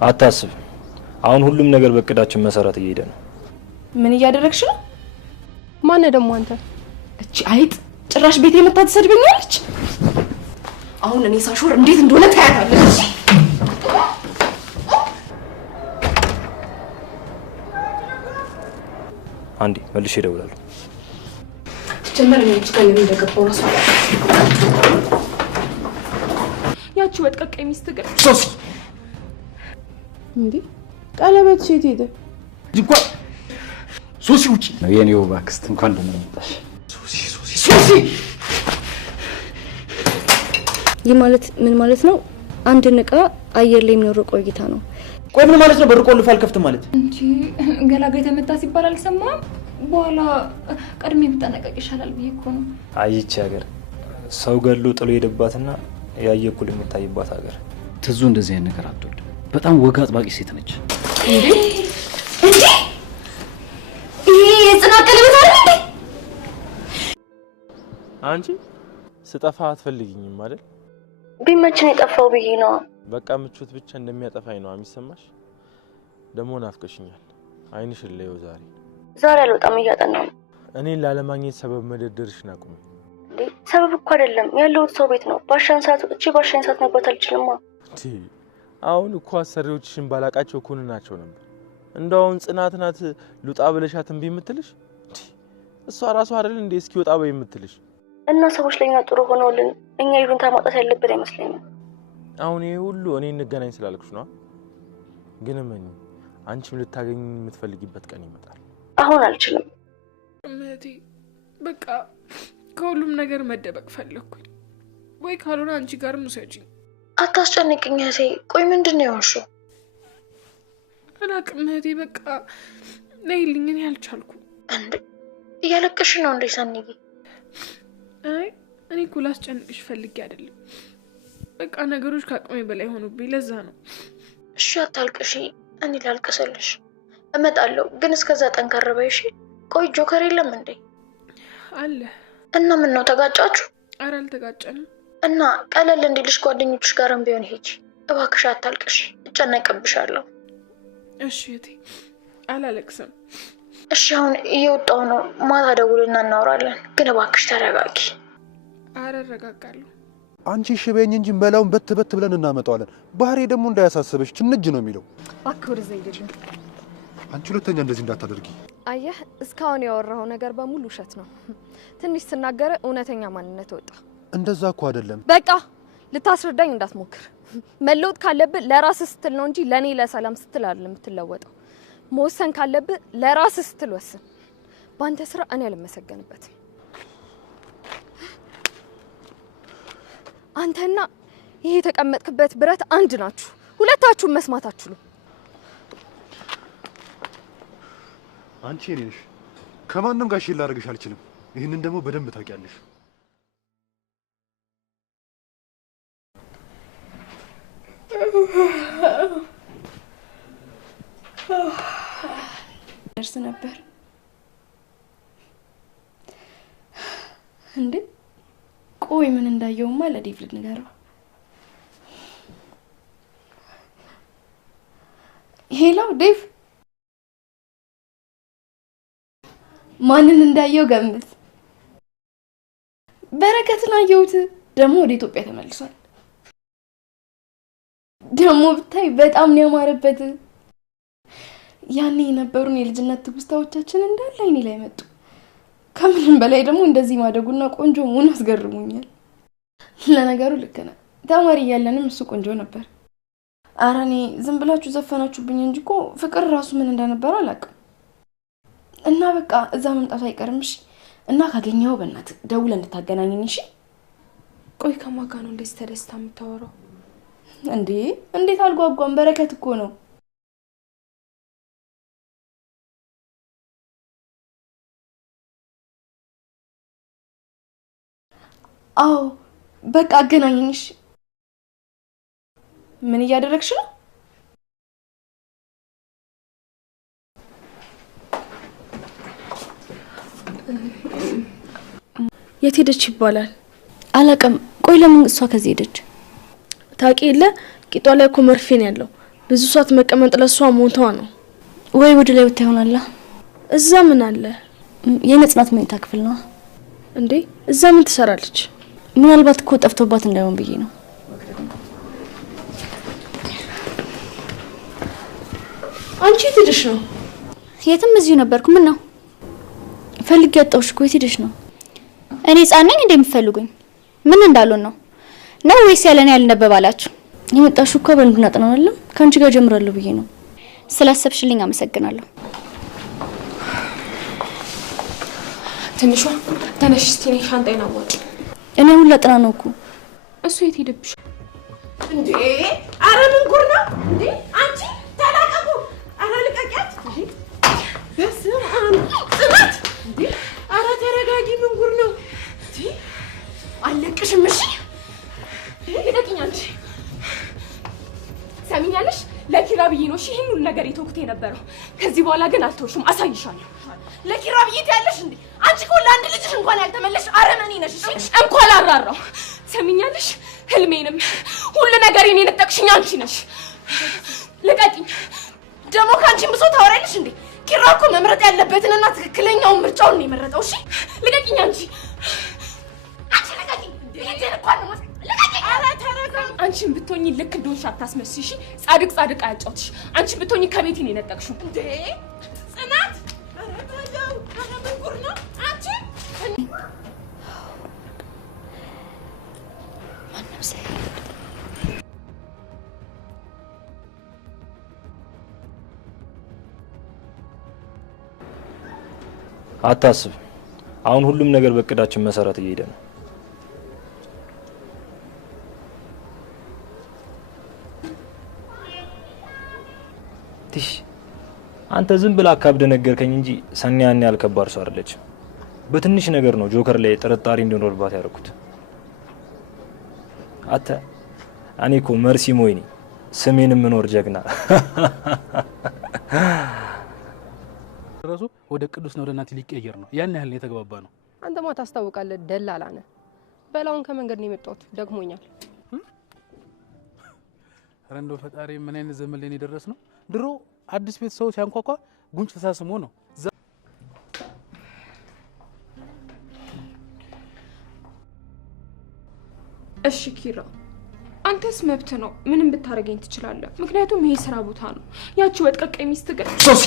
አታስብ። አሁን ሁሉም ነገር በእቅዳችን መሰረት እየሄደ ነው። ምን እያደረግሽ ነው? ማን ደሞ አንተ? እቺ አይጥ ጭራሽ ቤት የመጣ ትሰድበኛለች። አሁን እኔ ሳሾር እንዴት እንደሆነ ታያታለሽ። አንዴ መልሼ እደውላለሁ። ጀመር ነው እዚህ ጋር እንደገባው ራሱ ያቺ ወጥቀቀ ሚስት ግን ሶሲ እንዴ ቀለበት ሴት ሄደ እንኳን ሶሲ ውጪ ነው የኔው ባክስት እንኳን ደህና መጣሽ። ሶሲ ይህ ማለት ምን ማለት ነው? አንድ ንቃ አየር ላይ የሚኖረው ቆይታ ነው። ቆይ ምን ማለት ነው? በር ቆልፎ አልከፍት ማለት እንጂ ገላጋ የተመታ ሲባል አልሰማም። በኋላ ቀድሜ ብጠነቀቅ ይሻላል ብዬ እኮ ነው። አይቺ ሀገር ሰው ገሎ ጥሎ የሄደባትና ያየ እኩል የሚታይባት ሀገር። ትዙ እንደዚህ አይነት ነገር አትወድም። በጣም ወግ አጥባቂ ሴት ነች። እንዴ ይሄ የጽና ቀለበት አይደል? አንቺ ስጠፋ አትፈልጊኝም አይደል? ቢመችን የጠፋው ብዬ ነው። በቃ ምቾት ብቻ እንደሚያጠፋኝ ነው የሚሰማሽ። ደሞ ናፍቀሽኛል። አይንሽን ለየው ዛሬ አልወጣም እያጠናው። እኔን ላለማግኘት ሰበብ መደርደርሽን አቁሚ። እንዴ ሰበብ እኮ አይደለም ያለሁት ሰው ቤት ነው። ባሻን ሰዓት እቺ ባሻን ሰዓት መግባት አልችልማ። አሁን እኮ አሰሪዎችሽን ባላቃቸው እኮ ናቸው ነበር። እንደውን ጽናት ናት ሉጣ ብለሻት እምቢ የምትልሽ? እሷ ራሷ አይደል እንዴ እስኪወጣ በይ የምትልሽ? እና ሰዎች ለኛ ጥሩ ሆነውልን እኛ ይሉንታ ማጣት ያለብን አይመስለኝም። አሁን ይሄ ሁሉ እኔ እንገናኝ ስላልኩሽ ነው። ግን ምን አንቺም ልታገኝ የምትፈልጊበት ቀን ይመጣል። አሁን አልችልም እመቴ። በቃ ከሁሉም ነገር መደበቅ ፈለኩኝ። ወይ ካልሆነ አንቺ ጋር ሙሰጂኝ። አታስጨንቅኝ እህቴ። ቆይ ምንድነው ያልሽው? አላቅም እህቴ። በቃ ነይልኝ። እኔ አልቻልኩም። እንዴ እያለቀሽ ነው እንዴ ሰንዬ? አይ እኔ እኮ ላስጨንቅሽ ፈልጌ አይደለም። በቃ ነገሮች ከአቅሜ በላይ ሆኑብኝ፣ ለዛ ነው። እሺ አታልቅሽ፣ እኔ ላልቅስልሽ እመጣለሁ። ግን እስከዛ ጠንከር በይ እሺ። ቆይ ጆከር የለም እንዴ? አለ። እና ምን ነው ተጋጫችሁ? ኧረ አልተጋጨንም። እና ቀለል እንዲልሽ ጓደኞችሽ ጋርም ቢሆን ሂጂ እባክሽ፣ አታልቅሽ፣ እጨነቅብሻለሁ። እሺ እህቴ አላለቅስም። እሺ አሁን እየወጣሁ ነው። ማታ ደውልና እናወራለን። ግን እባክሽ ተረጋጊ። ኧረ እረጋጋለሁ። አንቺ ሽበኝ እንጂ መላውን በት ብለን እናመጣዋለን። ባህሪ ደግሞ እንዳያሳስበሽ ትንጅ ነው የሚለው። አክብር ዘይደልኝ። አንቺ ሁለተኛ እንደዚህ እንዳታደርጊ። አየህ እስካሁን ያወራው ነገር በሙሉ ውሸት ነው። ትንሽ ስናገረ እውነተኛ ማንነት ወጣ። እንደዛ እኮ አይደለም። በቃ ልታስረዳኝ እንዳትሞክር። መለወጥ ካለብህ ለራስህ ስትል ነው እንጂ ለኔ ለሰላም ስትል አይደለም የምትለወጠው። መወሰን ካለብህ ለራስህ ስትል ወስን። ባንተ ስራ እኔ አልመሰገንበትም። አንተና ይሄ የተቀመጥክበት ብረት አንድ ናችሁ። ሁለታችሁም መስማት አትችሉም። አንቺ እኔ ነሽ። ከማንም ጋር ሽል ላደርግሽ አልችልም። ይሄንን ደግሞ በደንብ ታውቂያለሽ። ደርስ ነበር እንዴ? ቆይ ምን እንዳየውማ ለዴቭ ልንገረው። ሄሎ ዴቭ፣ ማንን እንዳየው ገምት። በረከትን አየሁት። ደግሞ ወደ ኢትዮጵያ ተመልሷል። ደግሞ ብታይ በጣም ነው ያማረበት። ያኔ የነበሩን የልጅነት ትውስታዎቻችን እንዳለ አይኔ ላይ መጡ። ከምንም በላይ ደግሞ እንደዚህ ማደጉና ቆንጆ መሆኑ አስገርሞኛል። ለነገሩ ልክ ነህ። ተማሪ እያለንም እሱ ቆንጆ ነበር። ኧረ እኔ ዝም ብላችሁ ዘፈናችሁብኝ እንጂ እኮ ፍቅር ራሱ ምን እንደነበረ አላውቅም። እና በቃ እዛ መምጣቱ አይቀርም እሺ? እና ካገኘኸው በእናትህ ደውለህ እንድታገናኘኝ እሺ? ቆይ ከማን ጋር ነው እንደዚህ ተደስታ የምታወራው? እንዴ እንዴት አልጓጓም? በረከት እኮ ነው። አዎ በቃ አገናኘኝ እሺ? ምን እያደረግሽ ነው? የት ሄደች ይባላል? አላውቅም። ቆይ ለምን እሷ ከዚህ ሄደች? ታውቂ የለ ቂጧ ላይ እኮ መርፌ ነው ያለው። ብዙ ሰዓት መቀመጥ ለሷ ሞቷ ነው። ወይ ወደ ላይ ወጣ ይሆናል። እዛ ምን አለ? የነጽናት መኝታ ክፍል ነው እንዴ? እዛ ምን ትሰራለች? ምናልባት እኮ ጠፍቶባት እንዳይሆን ብዬ ነው። አንቺ ትድሽ ነው? የትም እዚሁ ነበርኩ። ምን ነው? ፈልጌ ያጣሁሽ እኮ። የት ሄደሽ ነው? እኔ ሕፃን ነኝ እንደምትፈልጉኝ? ምን እንዳልሆን ነው ወይስ ያለኔ ያልነበባላችሁ? የመጣሽው እኮ አብረን እንድናጠና አይደለም? ከአንቺ ጋር ጀምራለሁ ብዬ ነው። ስላሰብሽልኝ አመሰግናለሁ። ትንሿ ተነሽ እስቲ ነይ ሻንጣዬን አዋጪ። እኔ አሁን ላጠና ነው እኮ። እሱ የት ሄደብሽ እንዴ? አረ ምን ጉር ነው እንዴ? አንቺ ተላቀቁ! አረ ልቀቂያት! እንዴ በስመ አብ ጽናት! እንዴ አረ ተረጋጊ! ምን ጉር ነው እንዴ? አለቅሽም። እሺ ልቀቂኝ አንቺ። ሰሚኛለሽ? ለኪራ ብዬ ነው እሺ ይሄን ሁሉ ነገር የተውኩት የነበረው። ከዚህ በኋላ ግን አልተውሽም፣ አሳይሻለሁ። ለኪራ ብዬ ትያለሽ እንዴ? አንቺ እኮ ለአንድ ልጅሽ እንኳን ያልተመለሽ አረመኔ ነሽ። እሺ እንኳን አራራው። ሰሚኛለሽ? ህልሜንም ሁሉ ነገሬን የነጠቅሽኝ አንቺ ነሽ። ልቀቂኝ። ደግሞ ከአንቺ ብሶ ታወሪያለሽ እንዴ? ኪራ እኮ መምረጥ ያለበትንና ትክክለኛውን ምርጫውን ነው የመረጠው። እሺ ልቀቂኝ አንቺ። አንቺ ልቀቂኝ። ልቀቂኝ እንኳን ነው ልቀቂኝ። ኧረ ተረጋጊ። አንቺን ብትሆኚ ልክ እንደሆንሽ አታስመስይ እሺ። ጻድቅ አያጫውትሽ። አንቺን ብትሆኚ ከቤቴ ነው የነጠቅሽው እንዴ ጽናት። ኧረ ታዲያው ኧረ ምን ጉር ነው አንቺ? ማንም ሳይ አታስብ። አሁን ሁሉም ነገር በእቅዳችን መሰረት እየሄደ ነው። ትሽ አንተ ዝም ብላ አካብደ ነገርከኝ እንጂ ሰኒ ያን ያህል ከባድ ሰው አይደለች። በትንሽ ነገር ነው ጆከር ላይ ጥርጣሬ እንዲኖርባት ያደረኩት። እኔ እኮ መርሲ ሞይኒ ስሜንም ምኖር ጀግና ራሱ ወደ ቅዱስ ነው ወደ እናት ሊቀየር ነው። ያን ያህል የተገባባ ነው። አንተማ ታስታውቃለህ። ደላላ ነህ። በላውን ከመንገድ ነው የመጣሁት። ደግሞኛል። ኧረ እንደው ፈጣሪ ምን አይነት ዘመን ላይ ደረስ ነው። ድሮ አዲስ ቤት ሰው ሲያንኳኳ ጉንጭ ተሳስሞ ነው። እሺ ኪራ፣ አንተስ መብት ነው፣ ምንም ብታረገኝ ትችላለህ። ምክንያቱም ይሄ ስራ ቦታ ነው። ያቺ ወጥቀቀኝ ሚስት ግን ሶሲ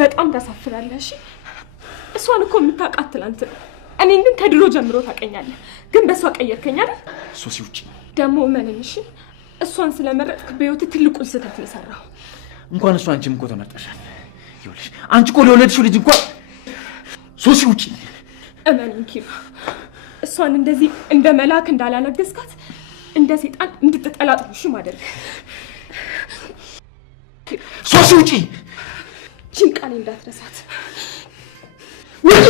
በጣም ታሳፍራለህ። እሺ እሷን እኮ የምታውቃት ትላንት ነው። እኔን ግን ከድሮ ጀምሮ ታውቀኛለህ። ግን በእሷ ቀየርከኝ አይደል? ሶሲ ውጪ ደግሞ እመነኝ እሺ፣ እሷን ስለመረጥክ በህይወት ትልቁን ስህተት ነው የሰራው። እንኳን እሱ አንቺም እኮ ተመርጠሻል። ይኸውልሽ አንቺ እኮ ለወለድሽው ልጅ እንኳን ሶሲ ውጪ። እመነኝ ኪራ፣ እሷን እንደዚህ እንደ መልአክ እንዳላነገስካት እንደ ሰይጣን እንድትጠላጥሽ ማድረግ። ሶሲ ውጪ። ጂን ቃሌ እንዳትረሳት ውጪ።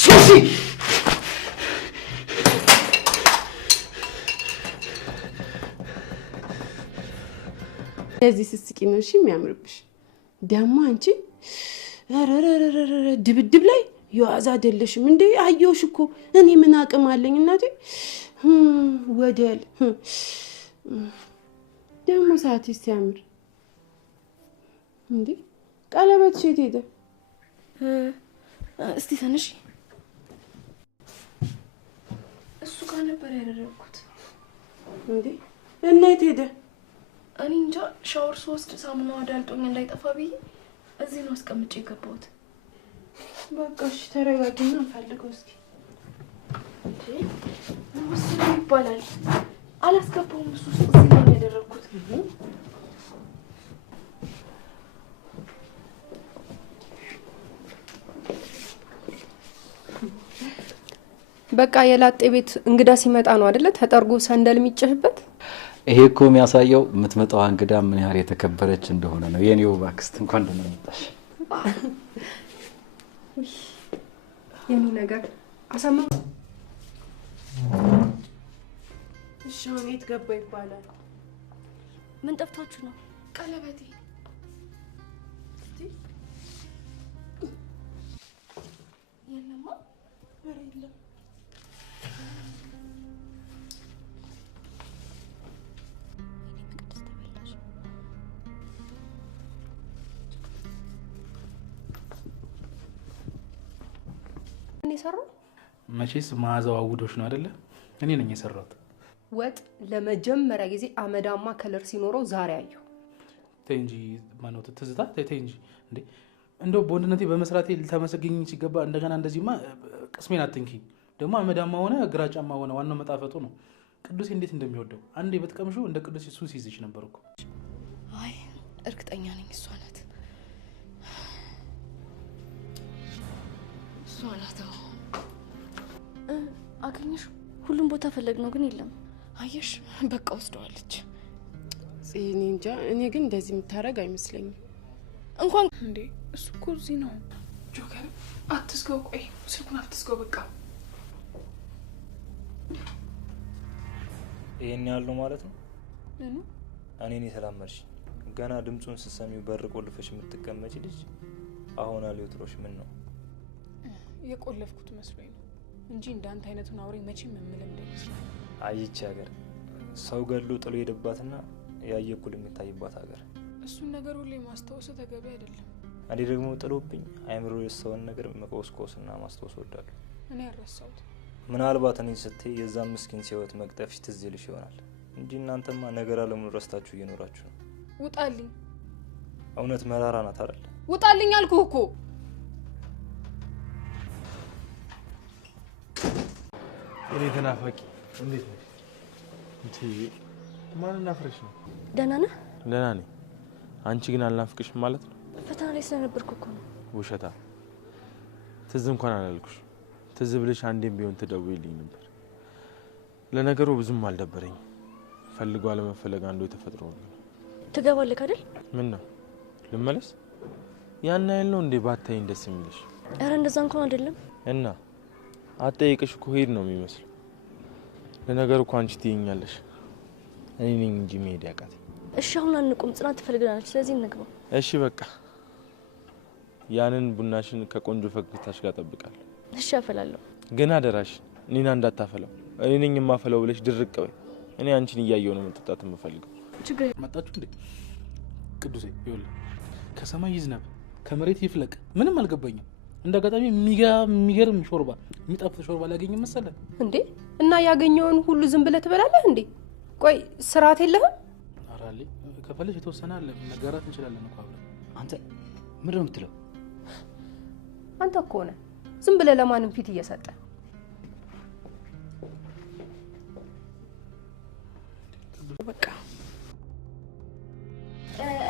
ሶሲ እዚህ ስትስቂ ነው እሺ የሚያምርብሽ። ደግሞ አንቺ ድብድብ ላይ የዋዛ አይደለሽም እንዴ? አየሁሽ እኮ እኔ ምን አቅም አለኝ እናቴ። ወደል ደግሞ ሰዓትሽ ሲያምር እንዴ! ቀለበትሽ የት ሄደ? እስቲ ተነሽ። እሱ ጋር ነበር ያደረኩት እንዴ። እና የት ሄደ? እኔ እንጃ። ሻወር ስወስድ ሳሙናው አዳልጦኝ እንዳይጠፋ ብዬ እዚህ ነው አስቀምጬ የገባሁት። በቃ እሺ ተረጋጊና እንፈልገው እስኪ። እንዴ ወስድ ይባላል። አላስገባውም። እሱ ውስጥ እዚህ ነው ያደረኩት። በቃ የላጤ ቤት እንግዳ ሲመጣ ነው አይደለ ተጠርጎ ሰንደል የሚጨህበት። ይሄ እኮ የሚያሳየው የምትመጣው እንግዳ ምን ያህል የተከበረች እንደሆነ ነው። የኔው ባክስት እንኳን ደህና መጣሽ። የኔ ነገር አሳማ አሁን የት ገባ ይባላል? ምን ጠፍቷችሁ ነው? ቀለበቴ የለማ። ኧረ የለም። እኔ ሰራው? መቼስ መዓዛው አውዶሽ ነው አይደለ? እኔ ነኝ የሰራሁት። ወጥ ለመጀመሪያ ጊዜ አመዳማ ከለር ሲኖረው ዛሬ አየሁ። ተይ እንጂ ማነው ትዝታ? ተይ እንጂ እንዴ! እንደው በወንድነቴ በመስራቴ ልታመሰግኝ ሲገባ እንደገና እንደዚህማ ቅስሜን አትንኪ። ደግሞ አመዳማ ሆነ ግራጫማ ሆነ ዋናው መጣፈጡ ነው። ቅዱሴ እንዴት እንደሚወደው አንዴ በትቀምሹ እንደ ቅዱሴ ሱስ ይዝሽ ነበር እኮ። አይ እርግጠኛ ነኝ እሷ ናት። እሷ ናት። አገኘሽ? ሁሉም ቦታ ፈለግ ነው ግን የለም። አየሽ፣ በቃ ወስደዋለች። እኔ እንጃ። እኔ ግን እንደዚህ የምታረግ አይመስለኝም። እንኳን እንዴ እሱ እኮ እዚህ ነው። ጆከር አትስገው። ቆይ ስልኩን አትስገው። በቃ ይሄን ያለው ማለት ነው። እኔን የተላመድሽ ገና ድምፁን ስትሰሚው በር ቆልፈሽ የምትቀመጪ ልጅ አሁን አልወትሮሽ ምን ነው? የቆለፍኩት መስሎኝ ነው እንጂ እንዳንተ አይነቱን አውሬ መቼም መምል እንደሚመስለው። አይቺ ሀገር ሰው ገድሎ ጥሎ ሄደባትና ያየ እኩል የሚታይባት ሀገር። እሱን ነገር ሁሌ ማስታወስ ተገቢ አይደለም። እኔ ደግሞ ጥሎብኝ አይምሮ የሰውን ነገር መቆስቆስና ማስታወስ ወዳለሁ። እኔ ያረሳሁት ምናልባት እኔ ስትይ የዛ ምስኪን ሕይወት መቅጠፍሽ ትዝ ይልሽ ይሆናል እንጂ እናንተማ ነገር አለሙን ረስታችሁ እየኖራችሁ ነው። ውጣልኝ። እውነት መራራ ናት አይደል? ውጣልኝ አልኩህ እኮ። እኔ ተናፋቂ እንዴት ነሽ? እንዴ ማን ናፍረሽ ነው? ደህና ነህ? ደህና ነኝ። አንቺ ግን አልናፍቅሽም ማለት ነው? ፈተና ላይ ስለነበርኩ እኮ ነው። ውሸታ። ትዝ እንኳን አላልኩሽ። ትዝ ብለሽ አንዴም ቢሆን ትደውይልኝ ነበር። ለነገሩ ብዙም አልደበረኝ። ፈልጎ አለመፈለግ አንዱ የተፈጥሮ ነው። ትገባለህ አይደል? ምን ነው ልመለስ? ያን ያህል ነው እንዴ ባታይኝ ደስ የሚልሽ? ኧረ እንደዛ እንኳን አይደለም። እና አጠይቅሽ እኮ ሄድ ነው የሚመስለው። ለነገሩ እኮ አንቺ ትይኛለሽ፣ እኔ ነኝ እንጂ መሄድ ያቃተኝ። እሺ አሁን አንቁም፣ ጽናት ትፈልገናለች። ስለዚህ እንግባ። እሺ በቃ ያንን ቡናሽን ከቆንጆ ፈገግታሽ ጋር ጠብቃለሁ። እሺ አፈላለሁ። ግን አደራሽ ኒና እንዳታፈላው። እኔ ነኝ የማፈላው ብለሽ ድርቅ በይ። እኔ አንቺን እያየሁ ነው መጠጣት የምፈልገው። ችግር መጣችሁ እንዴ? ቅዱሴ ይኸውልህ፣ ከሰማይ ይዝነብ ከመሬት ይፍለቅ ምንም አልገባኝም። እንደ አጋጣሚ የሚገርም ሾርባ የሚጣፍጥ ሾርባ ላገኝ መሰለህ እንዴ? እና ያገኘውን ሁሉ ዝም ብለህ ትበላለህ እንዴ? ቆይ ስርዓት የለህም? አራሊ ከፈለሽ የተወሰነ አለ መጋራት እንችላለን እኮ አብረን። አንተ ምንድን ነው የምትለው? አንተ እኮ ነህ ዝም ብለህ ለማንም ፊት እየሰጠ። በቃ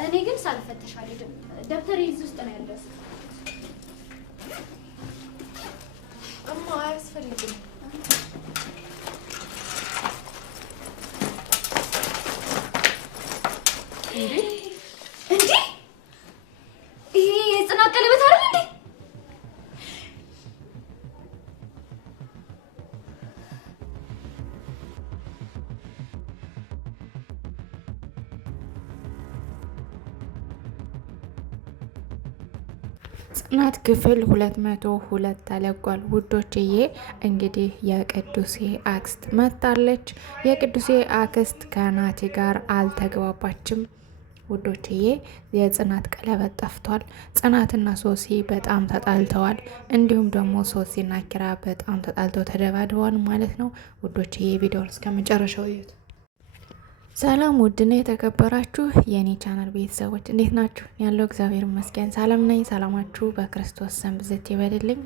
እኔ ግን ሳልፈተሽ አልሄድም። ደብተሬ እዚህ ውስጥ ነው ያለው። እማ አያስፈልግም። እንዴ ይሄ የጽናት ቀለበት አይደል እንዴ? ጽናት ክፍል 202 ተለቋል ውዶችዬ። እንግዲህ የቅዱሴ አክስት መጣለች። የቅዱሴ አክስት ከናቲ ጋር አልተግባባችም ውዶችዬ። የጽናት ቀለበት ጠፍቷል። ጽናትና ሶሲ በጣም ተጣልተዋል። እንዲሁም ደግሞ ሶሲና ኪራ በጣም ተጣልተው ተደባድበዋል ማለት ነው ውዶችዬ። ቪዲዮውን እስከ መጨረሻው እዩት። ሰላም ውድና የተከበራችሁ የኔ ቻናል ቤተሰቦች እንዴት ናችሁ? ያለው እግዚአብሔር ይመስገን ሰላም ነኝ። ሰላማችሁ በክርስቶስ ስም ብዝት ይበልልኝ።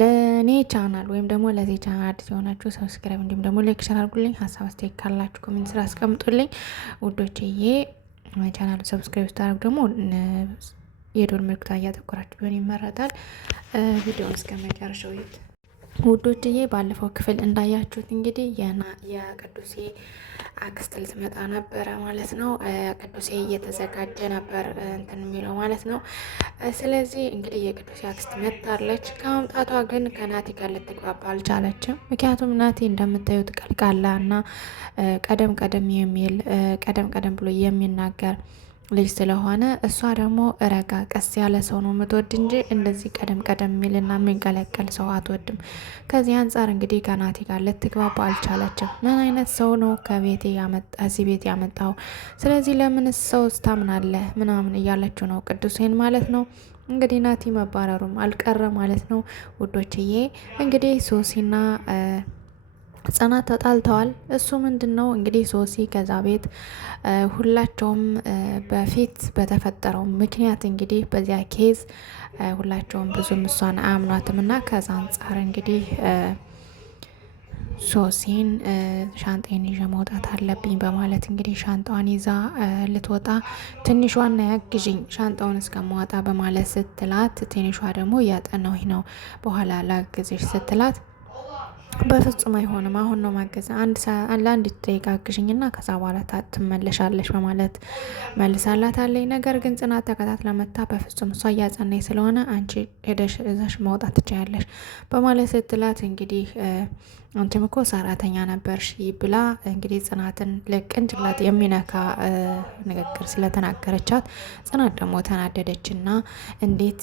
ለኔ ቻናል ወይም ደግሞ ለዚህ ቻናል አዲስ የሆናችሁ ሰብስክራይብ እንዲሁም ደግሞ ላይክ አድርጉልኝ። ሀሳብ አስተያየት ካላችሁ ኮሜንት ስራ አስቀምጡልኝ ውዶችዬ። ቻናሉ ሰብስክራይብ ስታደርጉ ደግሞ የዶል ምልክቷን እያጠቆራችሁ ቢሆን ይመረጣል። ቪዲዮውን እስከ መጨረሻው እዩት ውዶችዬ ባለፈው ክፍል እንዳያችሁት እንግዲህ የቅዱሴ አክስት ልትመጣ ነበረ ማለት ነው። ቅዱሴ እየተዘጋጀ ነበር እንትን የሚለው ማለት ነው። ስለዚህ እንግዲህ የቅዱሴ አክስት መጥታለች። ከመምጣቷ ግን ከናቲ ጋር ልትግባባ አልቻለችም። ምክንያቱም ናቲ እንደምታዩት ቀልቃላ እና ቀደም ቀደም ብሎ የሚናገር ልጅ ስለሆነ እሷ ደግሞ ረጋ ቀስ ያለ ሰው ነው የምትወድ እንጂ እንደዚህ ቀደም የሚልና የሚንቀለቀል ሰው አትወድም። ከዚህ አንጻር እንግዲህ ከናቲ ጋር ልትግባባ አልቻለችም። ምን አይነት ሰው ነው እዚህ ቤት ያመጣው? ስለዚህ ለምን ሰው ስታምናለህ ምናምን እያለችው ነው ቅዱሴን ማለት ነው። እንግዲህ ናቲ መባረሩም አልቀረ ማለት ነው ውዶችዬ። እንግዲህ ሶሲና ጽናት ተጣልተዋል። እሱ ምንድን ነው እንግዲህ ሶሲ ከዛ ቤት ሁላቸውም በፊት በተፈጠረው ምክንያት እንግዲህ በዚያ ኬዝ ሁላቸውም ብዙም እሷን አያምኗትም እና ከዛ አንጻር እንግዲህ ሶሲን ሻንጣዬን ይዤ መውጣት አለብኝ በማለት እንግዲህ ሻንጣዋን ይዛ ልትወጣ ትንሿን ያግዥኝ ሻንጣውን እስከማወጣ በማለት ስትላት፣ ትንሿ ደግሞ እያጠናሁኝ ነው በኋላ ላግዝሽ ስትላት በፍጹም አይሆንም፣ አሁን ነው ማገዝ፣ ለአንድ ደቂቃ አግዥኝና ከዛ በኋላ ትመለሻለሽ በማለት መልሳላታለች። ነገር ግን ጽናት ተከታትላ መታ በፍጹም እሷ እያጸናኝ ስለሆነ አንቺ ሄደሽ እዛሽ ማውጣት ትችያለሽ በማለት ስትላት እንግዲህ አንቺም እኮ ሰራተኛ ነበርሽ ብላ እንግዲህ ጽናትን ለቅንጭላት የሚነካ ንግግር ስለተናገረቻት ጽናት ደግሞ ተናደደችና እንዴት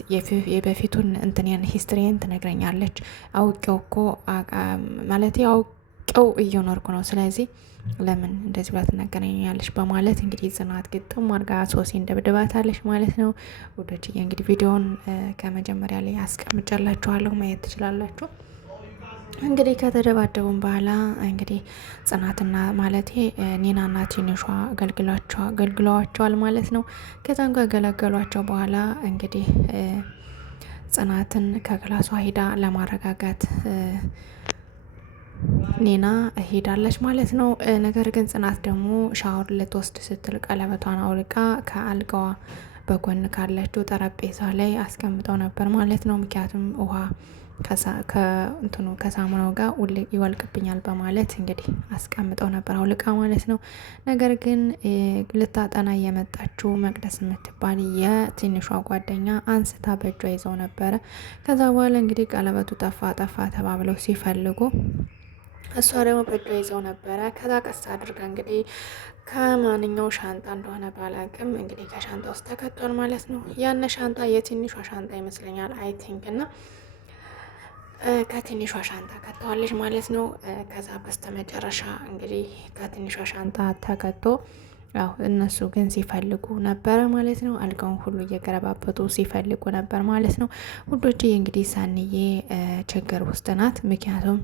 የበፊቱን እንትኔን ሂስትሪን ትነግረኛለች? አውቄው እኮ ማለት አውቄው እየኖርኩ ነው። ስለዚህ ለምን እንደዚህ ብላ ትናገረኛለች? በማለት እንግዲህ ጽናት ግጥም አድርጋ ሶሲን ደብድባታለች ማለት ነው። ውዶችዬ እንግዲህ ቪዲዮውን ከመጀመሪያ ላይ አስቀምጬላችኋለሁ ማየት ትችላላችሁ። እንግዲህ ከተደባደቡም በኋላ እንግዲህ ጽናትና ማለቴ ኒናና ትንሿ አገልግለዋቸዋል ማለት ነው። ከዛም ካገለገሏቸው በኋላ እንግዲህ ጽናትን ከክላሷ ሂዳ ለማረጋጋት ኒና ሄዳለች ማለት ነው። ነገር ግን ጽናት ደግሞ ሻወር ልትወስድ ስትል ቀለበቷን አውልቃ ከአልጋዋ በጎን ካለችው ጠረጴዛ ላይ አስቀምጠው ነበር ማለት ነው። ምክንያቱም ውሃ ከሳሙናው ጋር ይወልቅብኛል በማለት እንግዲህ አስቀምጠው ነበር አውልቃ ማለት ነው። ነገር ግን ልታጠና የመጣችው መቅደስ የምትባል የትንሿ ጓደኛ አንስታ በእጇ ይዘው ነበረ። ከዛ በኋላ እንግዲህ ቀለበቱ ጠፋ ተባብለው ሲፈልጉ እሷ ደግሞ በእጇ ይዘው ነበረ። ከዛ ቀስ አድርጋ እንግዲህ ከማንኛው ሻንጣ እንደሆነ ባላቅም እንግዲህ ከሻንጣ ውስጥ ተከቷል ማለት ነው። ያነ ሻንጣ የትንሿ ሻንጣ ይመስለኛል አይ ቲንክ እና ከትንሿ ሻንጣ ከተዋለች ማለት ነው። ከዛ በስተመጨረሻ እንግዲህ ከትንሿ ሻንጣ ተከቶ ያው እነሱ ግን ሲፈልጉ ነበረ ማለት ነው። አልጋውን ሁሉ እየገረባበጡ ሲፈልጉ ነበር ማለት ነው። ውዶችዬ እንግዲህ ሰንዬ ችግር ውስጥ ናት። ምክንያቱም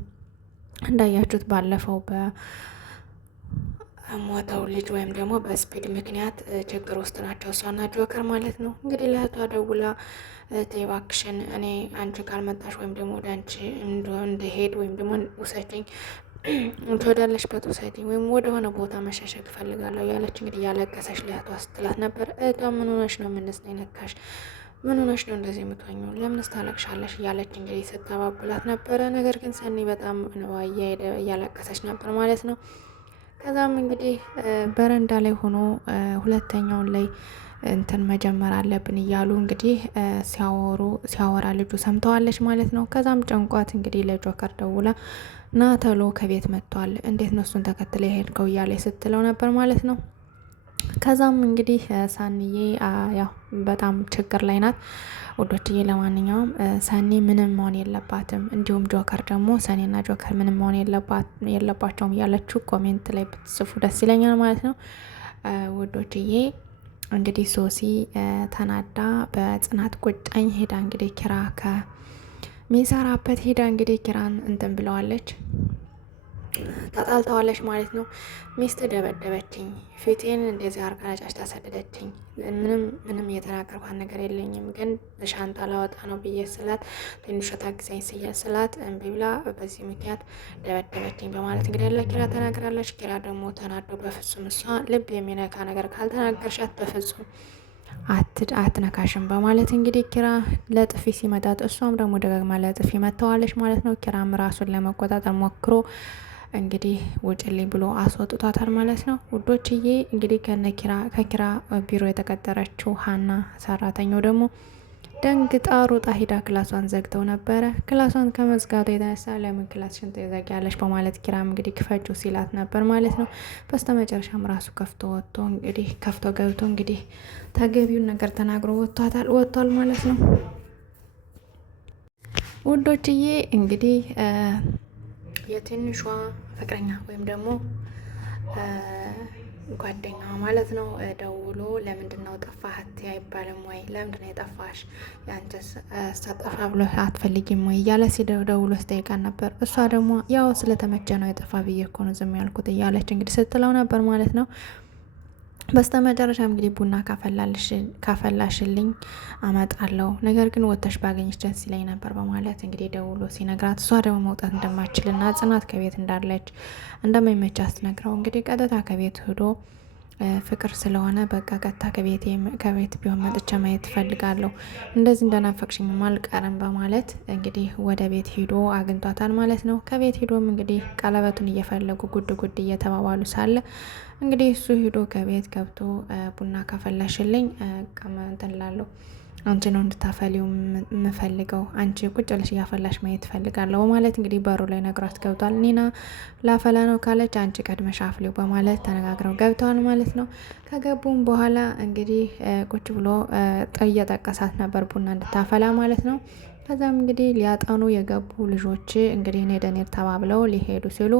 እንዳያችሁት ባለፈው በሞተው ልጅ ወይም ደግሞ በስፒድ ምክንያት ችግር ውስጥ ናቸው እሷና ጆከር ማለት ነው። እንግዲህ ለእህቷ ደውላ ተይ እባክሽን እኔ አንቺ ካልመጣሽ ወይም ደግሞ ወደ አንቺ እንደሄድ ወይም ደግሞ ውሰጅኝ ወዳለሽበት ውሰጅኝ ወይም ወደሆነ ቦታ መሸሸግ እፈልጋለሁ ያለች እንግዲህ ያለቀሰች ለእህቷ ስትላት ነበር። እህቷ ምን ሆነሽ ነው? ምንስ ነካሽ? ምን ሆነሽ ነው እንደዚህ የምትሆኚው? ለምንስ ታለቅሻለሽ? እያለች እንግዲህ ስታባብላት ነበረ። ነገር ግን ሰኒ በጣም እያለቀሰች ነበር ማለት ነው። ከዛም እንግዲህ በረንዳ ላይ ሆኖ ሁለተኛውን ላይ እንትን መጀመር አለብን እያሉ እንግዲህ ሲያወራ ልጁ ሰምተዋለች ማለት ነው። ከዛም ጨንቋት እንግዲህ ለጆከር ደውላ ና ተሎ ከቤት መጥቷል፣ እንዴት ነው እሱን ተከትለ የሄድከው እያለች ስትለው ነበር ማለት ነው። ከዛም እንግዲህ ሳንዬ ያው በጣም ችግር ላይ ናት ውዶችዬ። ለማንኛውም ሰኒ ምንም መሆን የለባትም፣ እንዲሁም ጆከር ደግሞ ሰኒና ጆከር ምንም መሆን የለባቸውም እያለችው ኮሜንት ላይ ብትጽፉ ደስ ይለኛል ማለት ነው ውዶችዬ። እንግዲህ ሶሲ ተናዳ በጽናት ቁጣኝ ሄዳ እንግዲህ ኪራ ከሚሰራበት ሄዳ እንግዲህ ኪራን እንትን ብለዋለች፣ ተጣልተዋለች ማለት ነው። ሚስት ደበደበችኝ፣ ፊቴን እንደዚህ አርጋ ነጫጭታ ሰደደችኝ፣ ምንም የተናገርኳት ነገር የለኝም፣ ግን ሻንጣ ላወጣ ነው ብዬ ስላት ትንሽ ታግዘኝ ስላት እምቢ ብላ በዚህ ምክንያት ደበደበችኝ በማለት እንግዲህ ለኪራ ተናግራለች። ኪራ ደግሞ ተናዶ በፍጹም እሷ ልብ የሚነካ ነገር ካልተናገርሻት በፍጹም አትነካሽም በማለት እንግዲህ ኪራ ለጥፊ ሲመጣት እሷም ደግሞ ደጋግማ ለጥፊ መተዋለች ማለት ነው። ኪራም ራሱን ለመቆጣጠር ሞክሮ እንግዲህ ውጭልኝ ብሎ አስወጥቷታል ማለት ነው። ውዶችዬ እንግዲህ ከኪራ ቢሮ የተቀጠረችው ሀና ሰራተኛው ደግሞ ደንግጣ ሮጣ ሂዳ ክላሷን ዘግተው ነበረ። ክላሷን ከመዝጋቱ የተነሳ ለምን ክላስሽን ትዘጊያለሽ በማለት ኪራም እንግዲህ ክፈቹ ሲላት ነበር ማለት ነው። በስተመጨረሻም ራሱ ከፍቶ ገብቶ እንግዲህ ተገቢውን ነገር ተናግሮ ወጥቷል ማለት ነው። ውዶችዬ እንግዲህ የትንሿ ፍቅረኛ ወይም ደግሞ ጓደኛ ማለት ነው ደውሎ ለምንድን ነው ጠፋህ አይባልም ወይ? ለምንድን ነው የጠፋሽ? ያንተስ ሳጠፋ ብሎ አትፈልጊም ወይ እያለ ሲደውሎ ስጠይቃን ነበር። እሷ ደግሞ ያው ስለተመቸ ነው የጠፋ ብዬ እኮ ነው ዝም ያልኩት እያለች እንግዲህ ስትለው ነበር ማለት ነው። በስተመጨረሻ እንግዲህ ቡና ካፈላሽልኝ አመጣለሁ፣ ነገር ግን ወጥተሽ ባገኝሽ ደስ ይለኝ ነበር በማለት እንግዲህ ደውሎ ሲነግራት እሷ ደግሞ መውጣት እንደማትችልና ጽናት ከቤት እንዳለች እንደማይመቻት ስትነግረው እንግዲህ ቀጥታ ከቤት ሄዶ ፍቅር ስለሆነ በቃ ቀጥታ ከቤት ቢሆን መጥቼ ማየት እፈልጋለሁ፣ እንደዚህ እንደናፈቅሽኝም አልቀርም በማለት እንግዲህ ወደ ቤት ሂዶ አግኝቷታል ማለት ነው። ከቤት ሂዶም እንግዲህ ቀለበቱን እየፈለጉ ጉድ እየተባባሉ ሳለ እንግዲህ እሱ ሂዶ ከቤት ገብቶ ቡና ካፈላሽልኝ እንትን እላለሁ፣ አንቺ ነው እንድታፈሊው የምፈልገው፣ አንቺ ቁጭ ብለሽ እያፈላሽ ማየት እፈልጋለሁ በማለት እንግዲህ በሩ ላይ ነግሯት ገብቷል። ኒና ላፈላ ነው ካለች አንቺ ቀድመሽ አፍሊው በማለት ተነጋግረው ገብተዋል ማለት ነው። ከገቡም በኋላ እንግዲህ ቁጭ ብሎ እየጠቀሳት ነበር ቡና እንድታፈላ ማለት ነው። ከዛም እንግዲህ ሊያጠኑ የገቡ ልጆች እንግዲህ ኔደኔር ተባብለው ሊሄዱ ሲሉ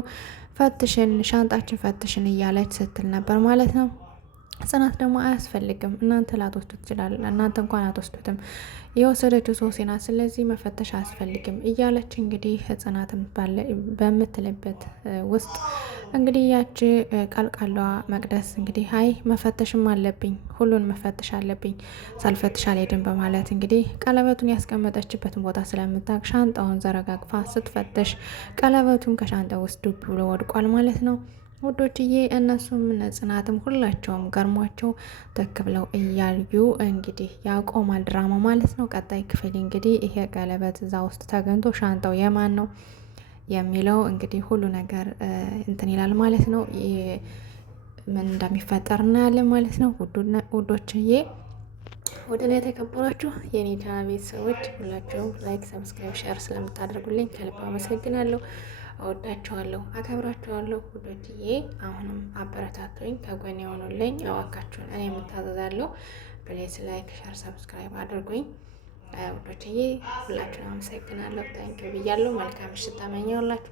ሻንጣችን ፈትሽን እያለች ስትል ነበር ማለት ነው። ጽናት ደግሞ አያስፈልግም፣ እናንተ ላትወስዱ ትችላለ፣ እናንተ እንኳን አትወስዱትም፣ የወሰደችው ሶሲ ናት፣ ስለዚህ መፈተሽ አያስፈልግም እያለች እንግዲህ ጽናትም በምትልበት ውስጥ እንግዲህ ያቺ ቃልቃሏ መቅደስ እንግዲህ አይ መፈተሽም አለብኝ፣ ሁሉን መፈተሽ አለብኝ፣ ሳልፈትሽ አልሄድም በማለት እንግዲህ ቀለበቱን ያስቀመጠችበትን ቦታ ስለምታውቅ ሻንጣውን ዘረጋግፋ ስትፈተሽ ቀለበቱን ከሻንጣ ውስጥ ዱብ ብሎ ወድቋል ማለት ነው። ውዶችዬ እነሱም ጽናትም ሁላቸውም ገርሟቸው ተክ ብለው እያዩ እንግዲህ ያቆማል ድራማ ማለት ነው። ቀጣይ ክፍል እንግዲህ ይሄ ቀለበት እዛ ውስጥ ተገኝቶ ሻንጣው የማን ነው የሚለው እንግዲህ ሁሉ ነገር እንትን ይላል ማለት ነው። ምን እንደሚፈጠር እናያለን ማለት ነው። ውዶችዬ ወደና የተከበራችሁ የኔ ቻናል ቤተሰቦች ሁላችሁም ላይክ፣ ሰብስክራይብ፣ ሼር ስለምታደርጉልኝ ከልብ አመሰግናለሁ። እወዳችኋለሁ፣ አከብራችኋለሁ። ውዶችዬ አሁንም አበረታቱኝ፣ ከጎን የሆኑልኝ እባካችሁን። እኔ የምታዘዛለሁ ፕሌስ ላይክ፣ ሸር፣ ሰብስክራይብ አድርጉኝ። ውዶችዬ ሁላችሁን አመሰግናለሁ። ታንኪዩ ብያለሁ። መልካም ምሽት ተመኘሁላችሁ።